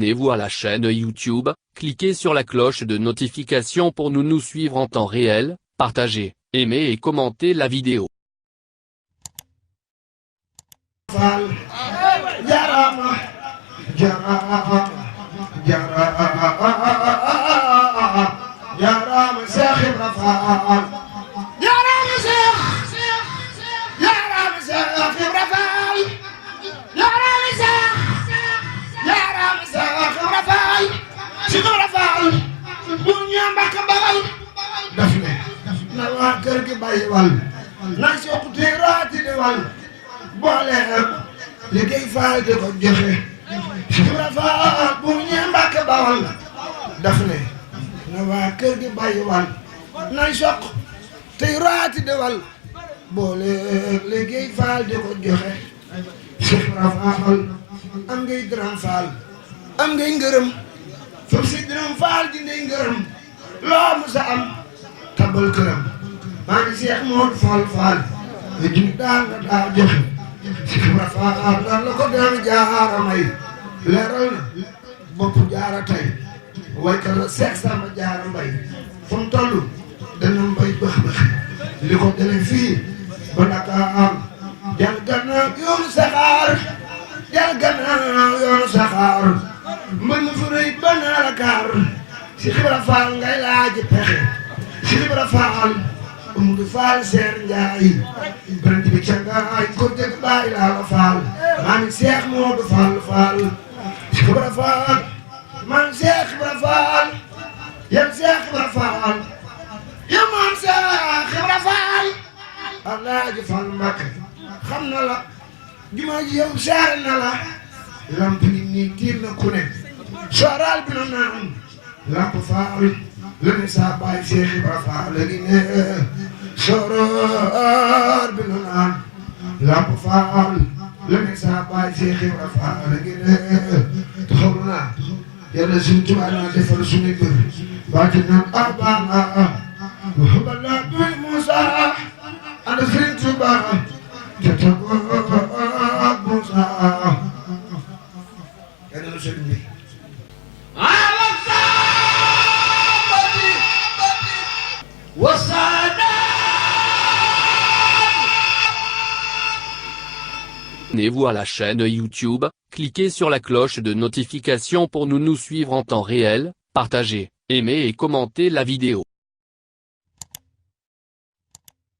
Abonnez-vous à la chaîne YouTube, cliquez sur la cloche de notification pour nous suivre en temps réel, partagez, aimez et commentez la vidéo. kër gi bàyyi wal nañ sokku téeraati di wal boole liggéey faal di ko joxe Ibra Faal bu ñee Mbàkke Bawal daf ne na waa kër gi bàyyi wal nañ sokku téeraati di wal boole liggéey faal di ko joxe Ibra Faal am ngay dërëm faal am ngay ngërëm foofu si dërëm faal di ngay ngërëm loo musa am tabal këram maa ngi Seex Moodu Faal Faal nga jug daal nga daa joxe Ibra Faal daal la ko doon jaara may leeral na bopp jaara tey waykat la Seex Samba Jaara Mbay fu mu toll dana mbay bëx bëxi li ko dele fii ba Ndakaar jal gannaaw yoonu saxaar jal gannaaw yoonu saxaar mbër mu fu rëy ba naa la kaar si Ibra Faal ngay laaji pexe si Ibra Faal Amadou Faal Seer Njaay brant bi ca ngaay ko dégg bàyyi laa la faal maa ngi Seex Moodu Faal Faal si Ibra Faal maa ngi Seex Ibra Faal yam Seex Ibra Faal yam maam Seex Ibra Faal Alaaji Faal Mbàkke xam na la jumaa ji yow seer na la lamp nit ñi tiir na ku ne sooraal bi na naan lamp faal la ne saa baay Seex Ibra Faal la gi ne sooraal bi na naan lamp faal la ne saa baay Seex Ibra Faal la gi ne taxawlu naa yàlla suñu Tuubaa naa defal suñu bër baati naan abana bala bi Musa ana Sëriñ Tuubaa te tagoo Musa yàlla sëriñ bi Abonnez-vous à la chaîne YouTube, cliquez sur la cloche de notification pour nous suivre en temps réel, partagez, aimez et commentez la vidéo.